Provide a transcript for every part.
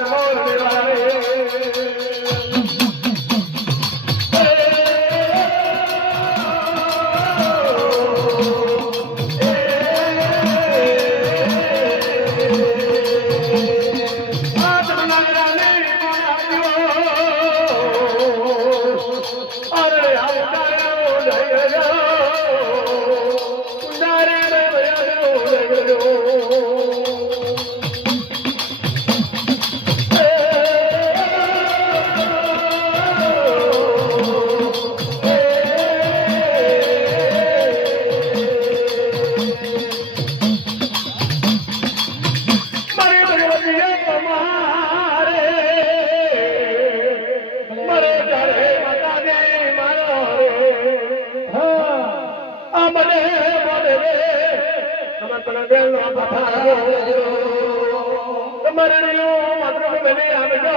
મોર દેવા પ્રવેલો પધારો મરણ્યો મતલબ મને આવજો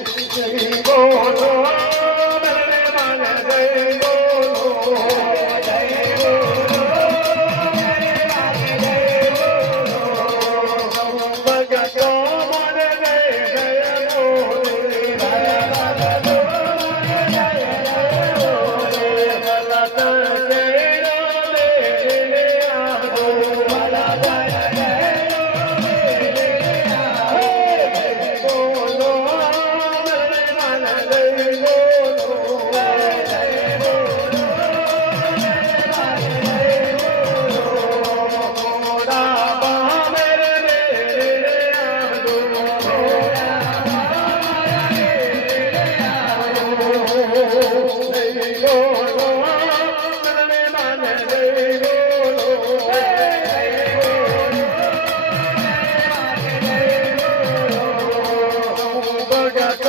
got